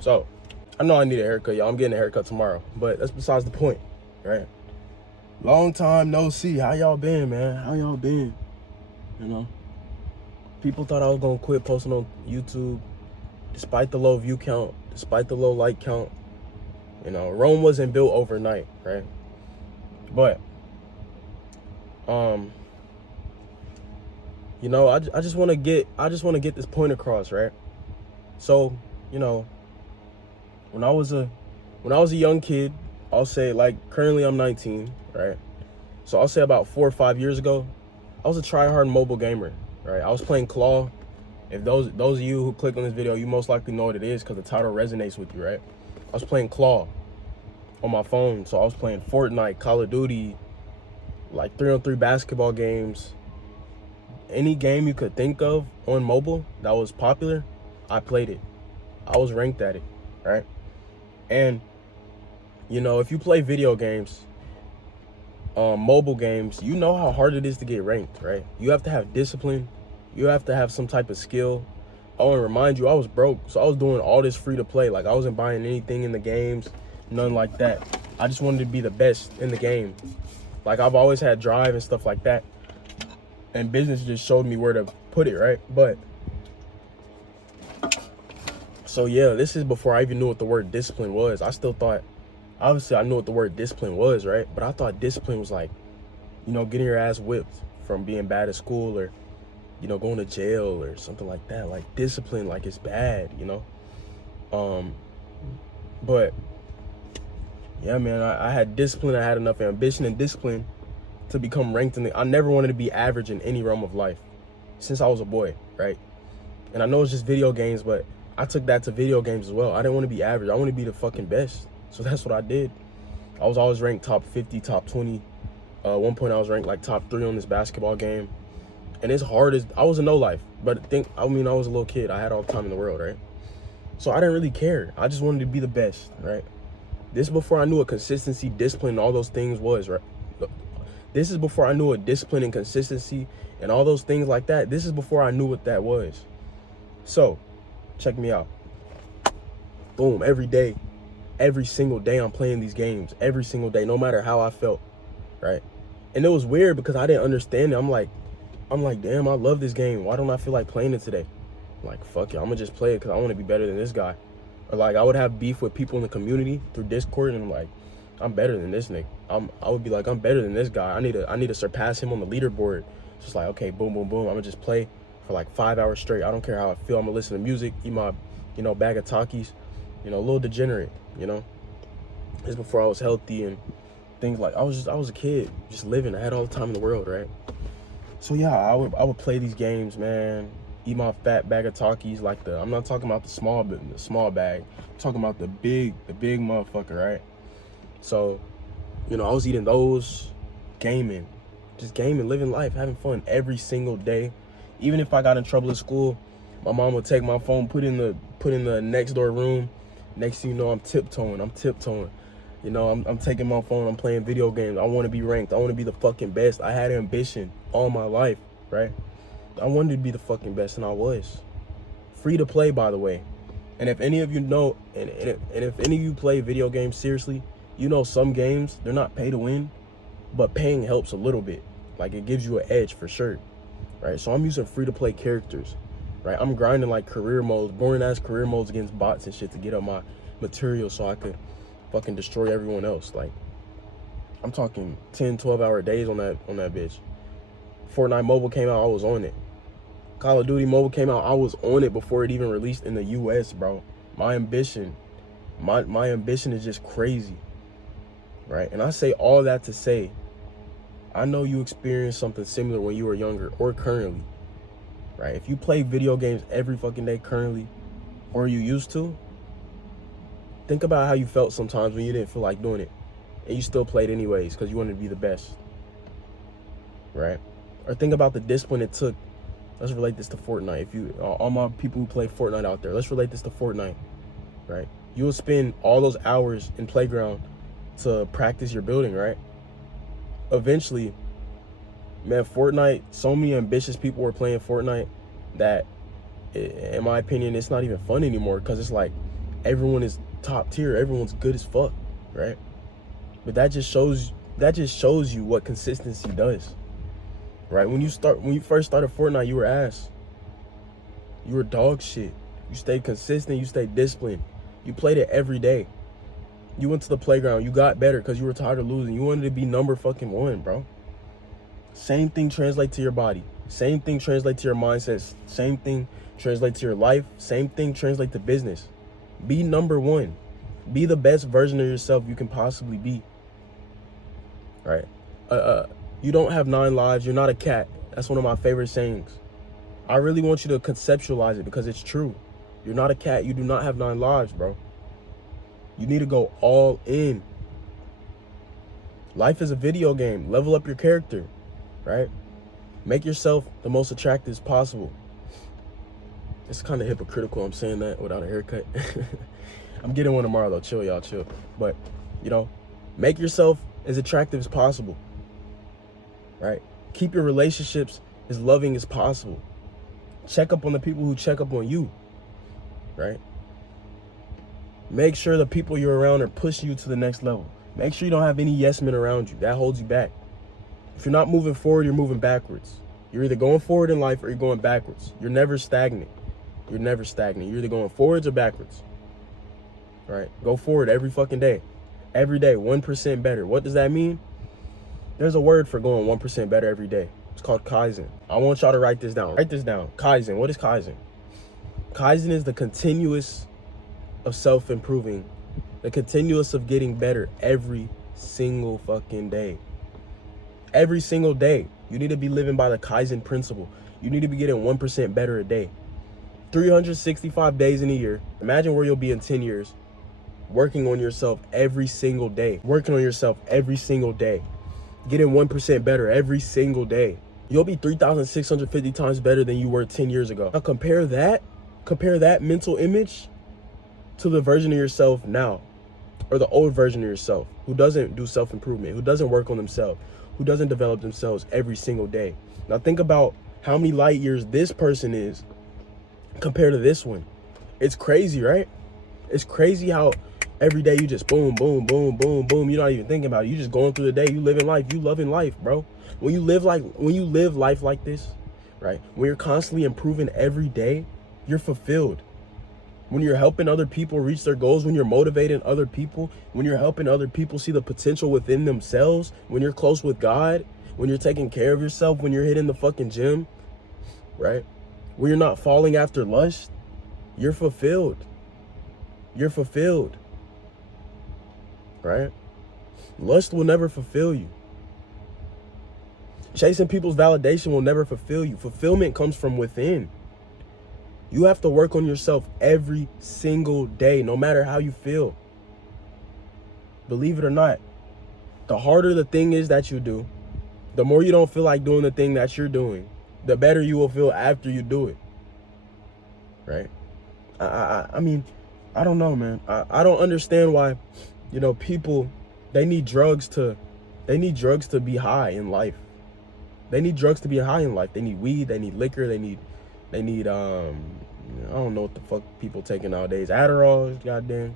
So, I know I need a haircut, y'all. I'm getting a haircut tomorrow, but that's besides the point, right? Long time no see. How y'all been, man? How y'all been? You know, people thought I was gonna quit posting on YouTube, despite the low view count, despite the low like count. You know, Rome wasn't built overnight, right? But, you know, I just want to get this point across, right? So, you know, when I was a young kid, I'll say, like, currently I'm 19, right? So I'll say about 4 or 5 years ago, I was a try-hard mobile gamer, right? I was playing Claw. If those of you who click on this video, you most likely know what it is because the title resonates with you, right? I was playing Claw on my phone. So I was playing Fortnite, Call of Duty, like 3-on-3 basketball games. Any game you could think of on mobile that was popular, I played it. I was ranked at it, right? And, you know, if you play video games, mobile games, you know how hard it is to get ranked, right? You have to have discipline. You have to have some type of skill. I want to remind you, I was broke, so I was doing all this free to play. Like, I wasn't buying anything in the games, none like that. I just wanted to be the best in the game. Like, I've always had drive and stuff like that. And business just showed me where to put it, right? But, so yeah, this is before I even knew what the word discipline was. I still thought, obviously I knew what the word discipline was, right? But I thought discipline was like, you know, getting your ass whipped from being bad at school, or, you know, going to jail or something like that. Like, discipline, like, it's bad, you know? But, yeah, man, I had discipline. I had enough ambition and discipline to become ranked in the... I never wanted to be average in any realm of life since I was a boy, right? And I know it's just video games, but I took that to video games as well. I didn't want to be average. I want to be the fucking best. So that's what I did. I was always ranked top 50, top 20. At one point I was ranked like top 3 on this basketball game. And it's hard as... I was a no-life, but I was a little kid. I had all the time in the world, right? So I didn't really care. I just wanted to be the best, right? This is before I knew what consistency, discipline, and all those things was, right? This is before I knew what discipline and consistency and all those things like that. This is before I knew what that was. So, check me out. Boom, every day, every single day I'm playing these games. Every single day, no matter how I felt, right? And it was weird because I didn't understand it. I'm like, damn, I love this game. Why don't I feel like playing it today? I'm like, fuck it, I'm gonna just play it because I want to be better than this guy. Or like, I would have beef with people in the community through Discord, and I'm like, I'm better than this nigga. I would be like, I'm better than this guy. I need to surpass him on the leaderboard. It's just like, okay, boom, boom, boom. I'm gonna just play for like 5 hours straight. I don't care how I feel. I'm gonna listen to music, eat my, you know, bag of Takis. You know, a little degenerate, you know. This before I was healthy and things like... I was a kid, just living. I had all the time in the world, right? So yeah, I would play these games, man. Eat my fat bag of Takis, like I'm not talking about the small bag. I'm talking about the big motherfucker, right? So, you know, I was eating those, gaming, just gaming, living life, having fun every single day. Even if I got in trouble at school, my mom would take my phone, put in the next door room. Next thing you know, I'm tiptoeing. You know, I'm taking my phone, I'm playing video games. I want to be ranked. I want to be the fucking best. I had ambition all my life, right? I wanted to be the fucking best, and I was. Free to play, by the way. And if any of you know, and if any of you play video games seriously, you know some games, they're not pay to win, but paying helps a little bit. Like, it gives you an edge for sure, right? So I'm using free to play characters, right? I'm grinding like career modes, boring ass career modes against bots and shit to get up my material so I could fucking destroy everyone else. Like, I'm talking 10, 12-hour days on that bitch. Fortnite mobile came out, I was on it. Call of Duty mobile came out, I was on it before it even released in the US, bro. My ambition is just crazy, right? And I say all that to say, I know you experienced something similar when you were younger or currently, right? If you play video games every fucking day currently, or you used to, think about how you felt sometimes when you didn't feel like doing it and you still played anyways because you wanted to be the best, right? Or think about the discipline it took. Let's relate this to Fortnite. If you, all my people who play Fortnite out there, let's relate this to Fortnite, right? You will spend all those hours in playground to practice your building, right? Eventually, man, Fortnite, so many ambitious people were playing Fortnite that, in my opinion, it's not even fun anymore because it's like everyone is top tier, everyone's good as fuck, right? But that just shows you what consistency does, right? When you first started Fortnite, you were ass. You were dog shit. You stayed consistent, you stayed disciplined. You played it every day. You went to the playground, you got better because you were tired of losing. You wanted to be number fucking one, bro. Same thing translates to your body. Same thing translates to your mindset. Same thing translates to your life. Same thing translates to business. Be number one. Be the best version of yourself you can possibly be. Right? You don't have 9 lives. You're not a cat. That's one of my favorite sayings. I really want you to conceptualize it because it's true. You're not a cat. You do not have 9 lives, bro. You need to go all in. Life is a video game. Level up your character, right? Make yourself the most attractive as possible. It's kind of hypocritical I'm saying that without a haircut. I'm getting one tomorrow though. Chill, y'all, chill. But, make yourself as attractive as possible, right? Keep your relationships as loving as possible. Check up on the people who check up on you, right? Make sure the people you're around are pushing you to the next level. Make sure you don't have any yes men around you. That holds you back. If you're not moving forward, you're moving backwards. You're either going forward in life or you're going backwards. You're never stagnant. You're never stagnant. You're either going forwards or backwards. Right? Go forward every fucking day. Every day, 1% better. What does that mean? There's a word for going 1% better every day. It's called Kaizen. I want y'all to write this down. Write this down. Kaizen. What is Kaizen? Kaizen is the continuous of self-improving. The continuous of getting better every single fucking day. Every single day. You need to be living by the Kaizen principle. You need to be getting 1% better a day. 365 days in a year. Imagine where you'll be in 10 years. Working on yourself every single day. Working on yourself every single day. Getting 1% better every single day. You'll be 3,650 times better than you were 10 years ago. Now compare that mental image to the version of yourself now, or the old version of yourself who doesn't do self-improvement, who doesn't work on themselves, who doesn't develop themselves every single day. Now think about how many light years this person is compared to this one. It's crazy, right? It's crazy how every day you just boom, boom, boom, boom, boom. You're not even thinking about it. You just going through the day. You living life. You loving life, bro. When you live life like this, right? When you're constantly improving every day, you're fulfilled. When you're helping other people reach their goals, when you're motivating other people, when you're helping other people see the potential within themselves, when you're close with God, when you're taking care of yourself, when you're hitting the fucking gym, right? When you're not falling after lust, you're fulfilled. You're fulfilled, right? Lust will never fulfill you. Chasing people's validation will never fulfill you. Fulfillment comes from within. You have to work on yourself every single day, no matter how you feel. Believe it or not, the harder the thing is that you do, the more you don't feel like doing the thing that you're doing, the better you will feel after you do it. Right? I mean, I don't know, man. I don't understand why, people, they need drugs to be high in life. They need drugs to be high in life. They need weed, they need liquor, they need I don't know what the fuck people taking nowadays. Adderall, goddamn.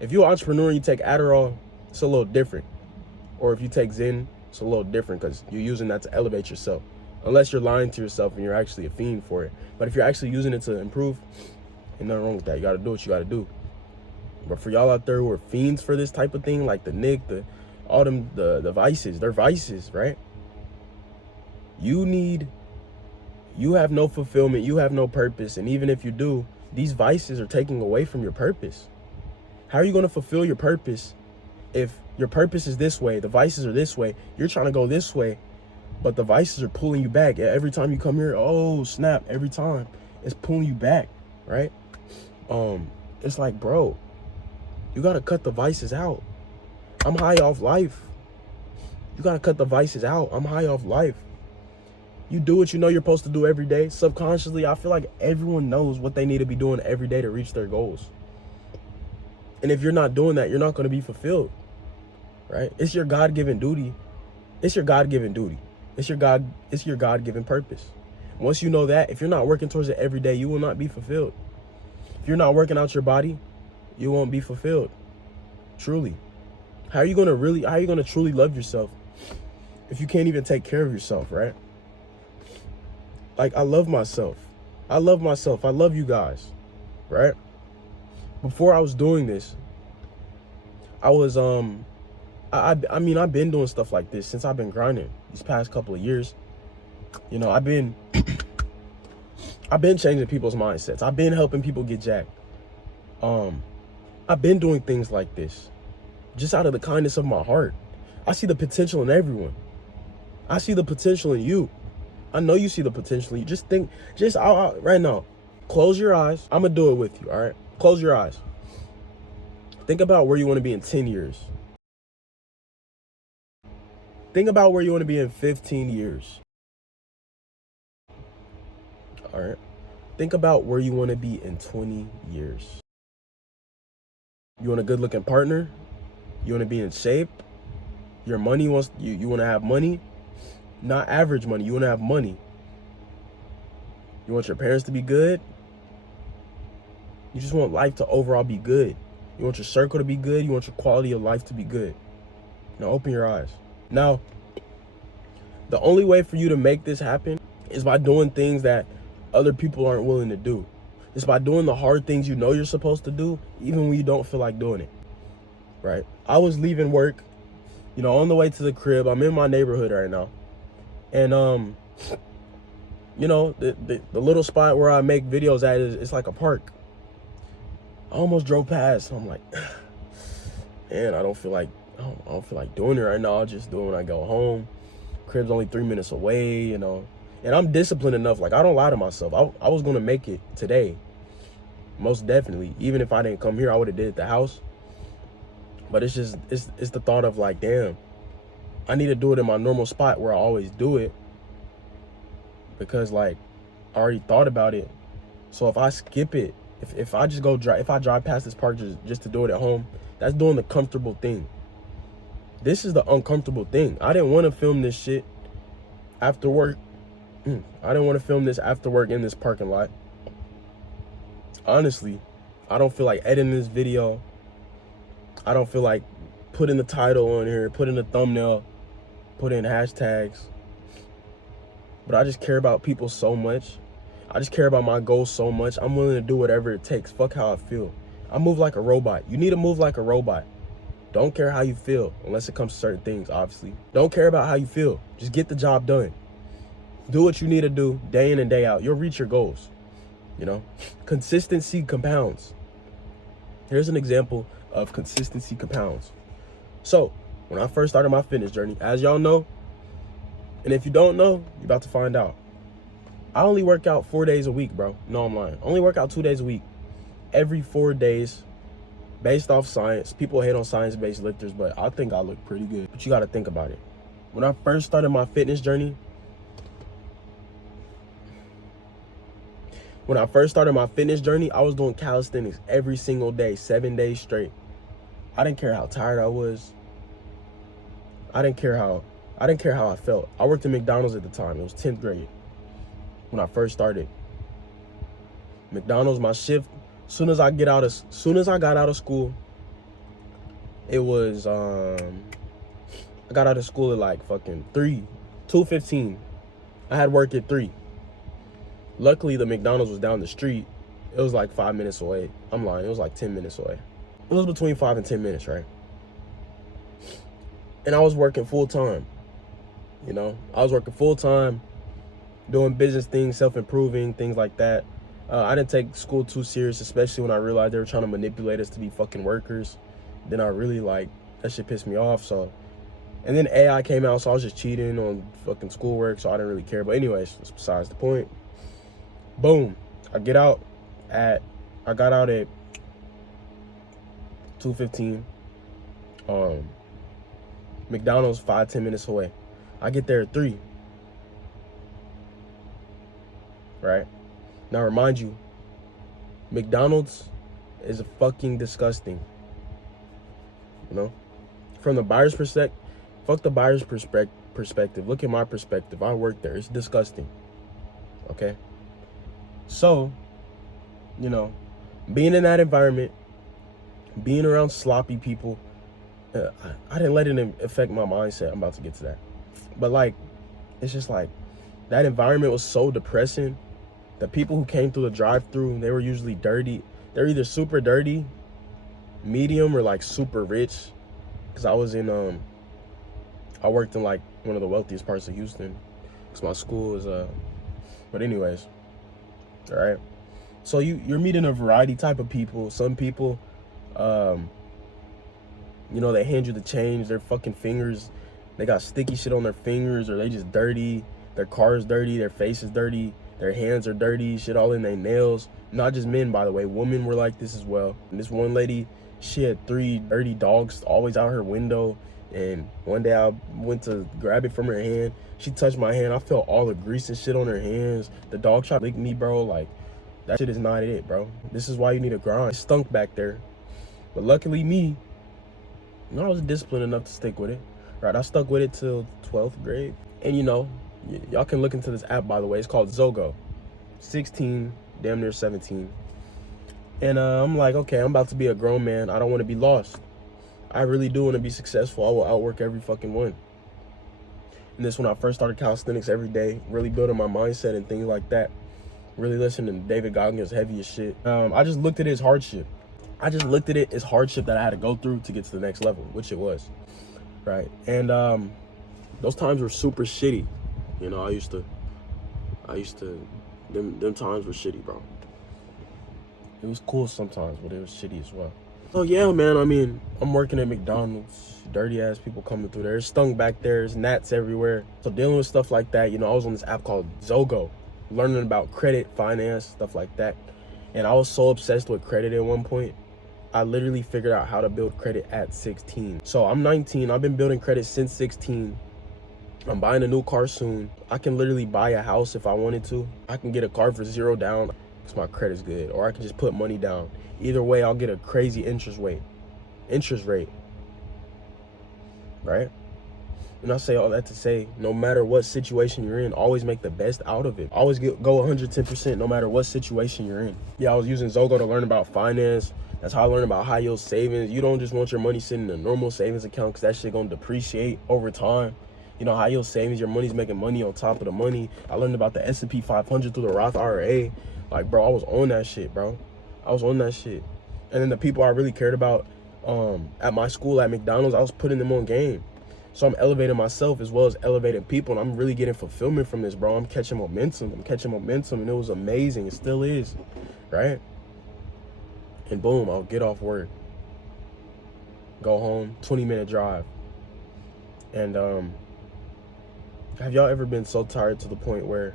If you're an entrepreneur and you take Adderall, it's a little different. Or if you take Zen, it's a little different because you're using that to elevate yourself. Unless you're lying to yourself and you're actually a fiend for it. But if you're actually using it to improve, ain't nothing wrong with that. You gotta do what you gotta do. But for y'all out there who are fiends for this type of thing, like the Nick, all them, the vices, they're vices, right? You have no fulfillment, you have no purpose, and even if you do, these vices are taking away from your purpose. How are you going to fulfill your purpose if your purpose is this way, the vices are this way, you're trying to go this way, but the vices are pulling you back? Every time you come here, oh snap, every time it's pulling you back, right? It's like, bro, you got to cut the vices out. I'm high off life. You got to cut the vices out. I'm high off life. You do what you know you're supposed to do every day. Subconsciously, I feel like everyone knows what they need to be doing every day to reach their goals. And if you're not doing that, you're not going to be fulfilled, right? It's your God-given duty. It's your God-given duty. It's your God-given purpose. Once you know that, if you're not working towards it every day, you will not be fulfilled. If you're not working out your body, you won't be fulfilled. Truly. How are you gonna truly love yourself if you can't even take care of yourself, right? Like, I love myself. I love myself. I love you guys, right? Before I was doing this, I was I mean, I've been doing stuff like this since I've been grinding these past couple of years. You know, I've been changing people's mindsets. I've been helping people get jacked. I've been doing things like this just out of the kindness of my heart. I see the potential in everyone. I see the potential in you. I know you see the potential in you. Just think, right now, close your eyes. I'm gonna do it with you, all right? Close your eyes. Think about where you want to be in 10 years. Think about where you want to be in 15 years. All right. Think about where you want to be in 20 years. You want a good looking partner? You want to be in shape? Your money wants you want to have money? Not average money. You want to have money. You want your parents to be good? You just want life to overall be good. You want your circle to be good. You want your quality of life to be good. Now open your eyes. Now, the only way for you to make this happen is by doing things that other people aren't willing to do. It's by doing the hard things you know you're supposed to do, even when you don't feel like doing it, right? I was leaving work, you know, on the way to the crib. I'm in my neighborhood right now. And, you know, the little spot where I make videos at it's like a park. I almost drove past. So I'm like, man, I don't feel like doing it right now. I'll just do it when I go home. Crib's only 3 minutes away, you know. And I'm disciplined enough. Like, I don't lie to myself. I was going to make it today. Most definitely. Even if I didn't come here, I would have did it at the house. But it's just, it's the thought of like, damn, I need to do it in my normal spot where I always do it. Because, like, I already thought about it. So if I skip it, if I just if I drive past this park just to do it at home, that's doing the comfortable thing. This is the uncomfortable thing. I didn't want to film this shit after work. I didn't want to film this after work in this parking lot. Honestly, I don't feel like editing this video. I don't feel like putting the title on here, putting the thumbnail, putting hashtags. But I just care about people so much. I just care about my goals so much. I'm willing to do whatever it takes. Fuck how I feel. I move like a robot. You need to move like a robot. Don't care how you feel unless it comes to certain things, obviously. Don't care about how you feel. Just get the job done. Do what you need to do day in and day out. You'll reach your goals, you know? Consistency compounds. Here's an example of consistency compounds. So, when I first started my fitness journey, as y'all know, and if you don't know, you're about to find out. I only work out 4 days a week, bro. No, I'm lying. I only work out 2 days a week. Every 4 days, based off science. People hate on science-based lifters, but I think I look pretty good. But you got to think about it. When I first started my fitness journey, I was doing calisthenics every single day, 7 days straight. I didn't care how tired I was. I didn't care how I felt. I worked at McDonald's at the time. It was 10th grade when I first started. McDonald's, my shift, soon as I got out of school, it was I got out of school at like fucking 2:15. I had work at 3. Luckily, the McDonald's was down the street. It was like 5 minutes away. I'm lying. It was like 10 minutes away. It was between 5 and 10 minutes, right? And I was working full time. You know, I was working full time, doing business things, self-improving, things like that. I didn't take school too serious, especially when I realized they were trying to manipulate us to be fucking workers. Then I really that shit pissed me off. So, and then AI came out, so I was just cheating on fucking schoolwork, so I didn't really care. But anyways, that's besides the point. Boom, I got out at 2:15. McDonald's 5-10 minutes away. I get there at 3. Right? Now remind you, McDonald's is fucking disgusting. You know? From the buyer's perspective, fuck the buyer's perspective. Look at my perspective. I work there. It's disgusting. Okay? So, you know, being in that environment, being around sloppy people, I didn't let it affect my mindset. I'm about to get to that. But like, it's just like, that environment was so depressing. The people who came through the drive-through, they were usually dirty. They're either super dirty, medium, or like super rich. Cause I worked in like one of the wealthiest parts of Houston. Cause my school is but anyways, all right. So you're meeting a variety type of people. Some people, they hand you the change. Their fucking fingers, they got sticky shit on their fingers, or they just dirty. Their car's dirty. Their face is dirty. Their hands are dirty. Shit all in their nails. Not just men, by the way. Women were like this as well. And this one lady, she had 3 dirty dogs always out her window. And one day I went to grab it from her hand. She touched my hand. I felt all the grease and shit on her hands. The dog tried to lick me, bro. Like, that shit is not it, bro. This is why you need a grind. It stunk back there. But luckily me, I was disciplined enough to stick with it. Right, I stuck with it till 12th grade. And y'all can look into this app, by the way. It's called Zogo. 16, damn near 17. And I'm like, okay, I'm about to be a grown man. I don't want to be lost. I really do want to be successful. I will outwork every fucking one. And this when I first started calisthenics every day, really building my mindset and things like that. Really listening to David Goggins, heavy as shit. I just looked at it as hardship. I just looked at it as hardship that I had to go through to get to the next level, which it was, right? And those times were super shitty. I used to, them times were shitty, bro. It was cool sometimes, but it was shitty as well. So yeah, man, I mean, I'm working at McDonald's, dirty ass people coming through there. It's stunk back there, there's gnats everywhere. So dealing with stuff like that, I was on this app called Zogo, learning about credit, finance, stuff like that. And I was so obsessed with credit at one point, I literally figured out how to build credit at 16. So I'm 19, I've been building credit since 16. I'm buying a new car soon. I can literally buy a house if I wanted to. I can get a car for 0 down because my credit's good. Or I can just put money down. Either way, I'll get a crazy interest rate. Right? And I say all that to say, no matter what situation you're in, always make the best out of it. Always go 110% no matter what situation you're in. Yeah, I was using Zogo to learn about finance. That's how I learned about high yield savings. You don't just want your money sitting in a normal savings account because that shit gonna depreciate over time. High yield savings, your money's making money on top of the money. I learned about the S&P 500 through the Roth IRA. Like, bro, I was on that shit, bro. I was on that shit. And then the people I really cared about at my school, at McDonald's, I was putting them on game. So I'm elevating myself as well as elevating people. And I'm really getting fulfillment from this, bro. I'm catching momentum. And it was amazing. It still is, right? And boom, I'll get off work. Go home, 20-minute drive. And have y'all ever been so tired to the point where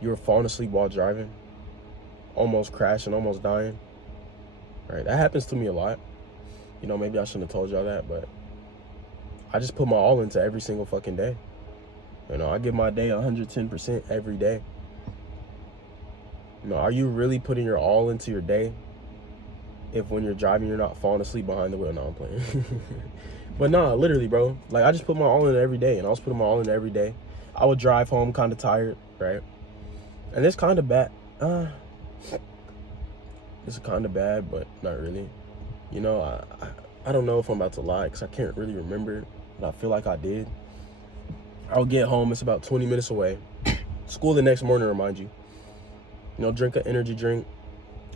you were falling asleep while driving? Almost crashing, almost dying? Right, that happens to me a lot. Maybe I shouldn't have told y'all that, but I just put my all into every single fucking day. I give my day 110% every day. Are you really putting your all into your day if when you're driving you're not falling asleep behind the wheel? No, I'm playing. But nah, literally, bro. Like, I just put my all in every day, and I was putting my all in every day. I would drive home kind of tired, right? And it's kind of bad. It's kind of bad, but not really. I don't know if I'm about to lie, because I can't really remember, but I feel like I did. I'll get home. It's about 20 minutes away. School the next morning, remind you. Drink an energy drink.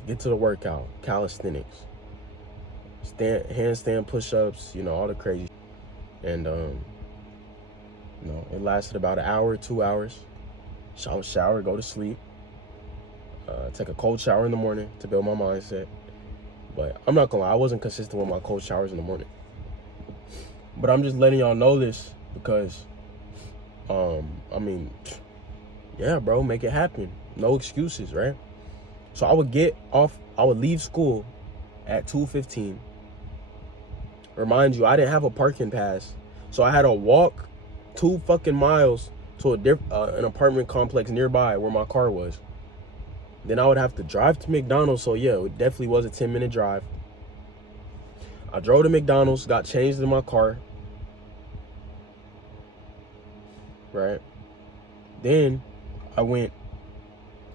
Get to the workout. Calisthenics. Handstand push-ups, all the crazy. And it lasted about an hour, 2 hours. Shower, go to sleep. Take a cold shower in the morning to build my mindset. But I'm not gonna lie, I wasn't consistent with my cold showers in the morning. But I'm just letting y'all know this because yeah, bro, make it happen. No excuses, right? So I would leave school at 2:15. Remind you, I didn't have a parking pass, so I had to walk 2 fucking miles to an apartment complex nearby where my car was. Then I would have to drive to McDonald's, so yeah, it definitely was a 10-minute drive. I drove to McDonald's, got changed in my car, right? Then I went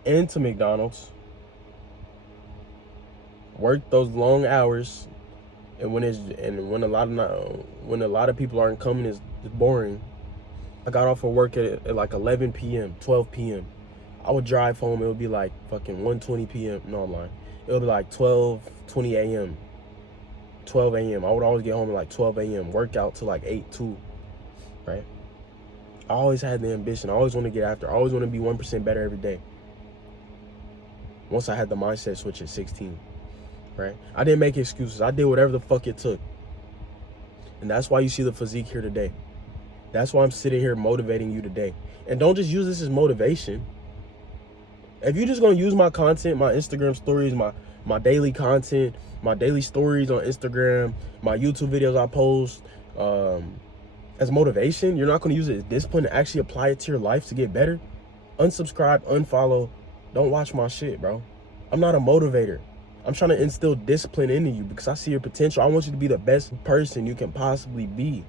into McDonald's, work those long hours, and when a lot of people aren't coming, it's boring. I got off of work at like 11 p.m., 12 p.m. I would drive home. It would be like fucking 1:20 p.m. No, I'm lying. It would be like 12:20 a.m. 12 a.m. I would always get home at like 12 a.m. Work out till like 8, 2, right? I always had the ambition. I always want to get after. I always want to be 1% better every day. Once I had the mindset switch at 16, right? I didn't make excuses. I did whatever the fuck it took. And that's why you see the physique here today. That's why I'm sitting here motivating you today. And don't just use this as motivation. If you're just going to use my content, my Instagram stories, my daily content, my daily stories on Instagram, my YouTube videos I post as motivation, you're not going to use it as discipline to actually apply it to your life to get better, unsubscribe, unfollow. Don't watch my shit, bro. I'm not a motivator. I'm trying to instill discipline into you because I see your potential. I want you to be the best person you can possibly be,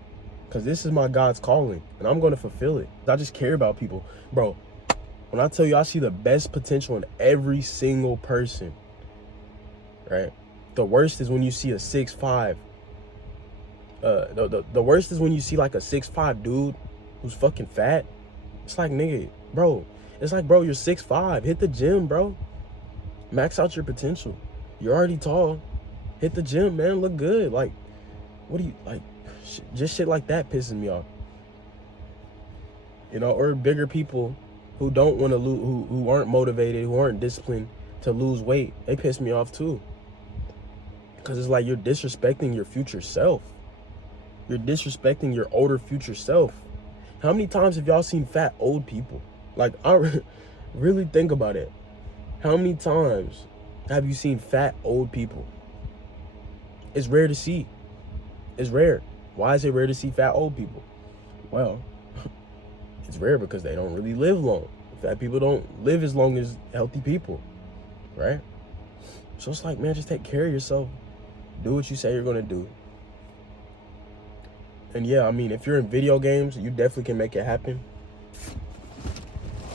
because this is my God's calling and I'm going to fulfill it. I just care about people. Bro, when I tell you I see the best potential in every single person, right? The worst is when you see a 6'5". The worst is when you see like a 6'5" dude who's fucking fat. It's like, nigga, bro. It's like, bro, you're 6'5". Hit the gym, bro. Max out your potential. You're already tall. Hit the gym, man. Look good. Like, what do you like? Just shit like that pisses me off. You know, or bigger people who don't want to lose, who aren't motivated, who aren't disciplined to lose weight. They piss me off too. Because it's like you're disrespecting your future self. You're disrespecting your older future self. How many times have y'all seen fat old people? Like, I really think about it. How many times have you seen fat old people? It's rare to see. It's rare. Why is it rare to see fat old people? Well, it's rare because they don't really live long. Fat people don't live as long as healthy people, right? So it's like, man, just take care of yourself. Do what you say you're gonna do. And yeah, I mean, if you're in video games, you definitely can make it happen.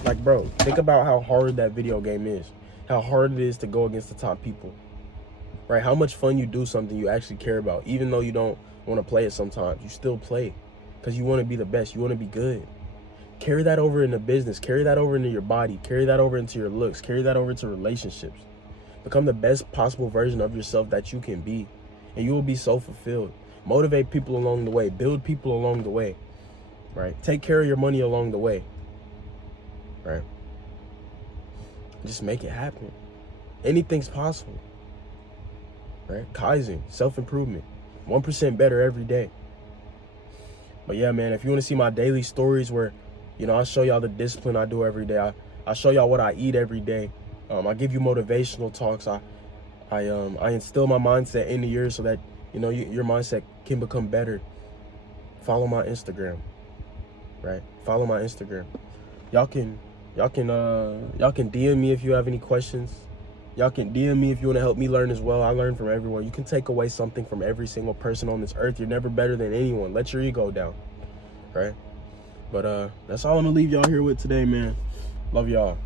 Like, bro, think about how hard that video game is. How hard it is to go against the top people, right? How much fun you do something you actually care about. Even though you don't want to play it sometimes, you still play because you want to be the best. You want to be good. Carry that over into business. Carry that over into your body. Carry that over into your looks. Carry that over into relationships. Become the best possible version of yourself that you can be, and you will be so fulfilled. Motivate people along the way. Build people along the way, right? Take care of your money along the way, right? Just make it happen. Anything's possible, right? Kaizen, self-improvement, 1% better every day. But yeah, man, if you want to see my daily stories where, you know, I show y'all the discipline I do every day. I show y'all what I eat every day. I give you motivational talks. I instill my mindset into yours so that, you know, your mindset can become better. Follow my Instagram, right? Follow my Instagram. Y'all can DM me if you have any questions. Y'all can DM me if you want to help me learn as well. I learn from everyone. You can take away something from every single person on this earth. You're never better than anyone. Let your ego down, right? But that's all I'm gonna leave y'all here with today, man. Love y'all.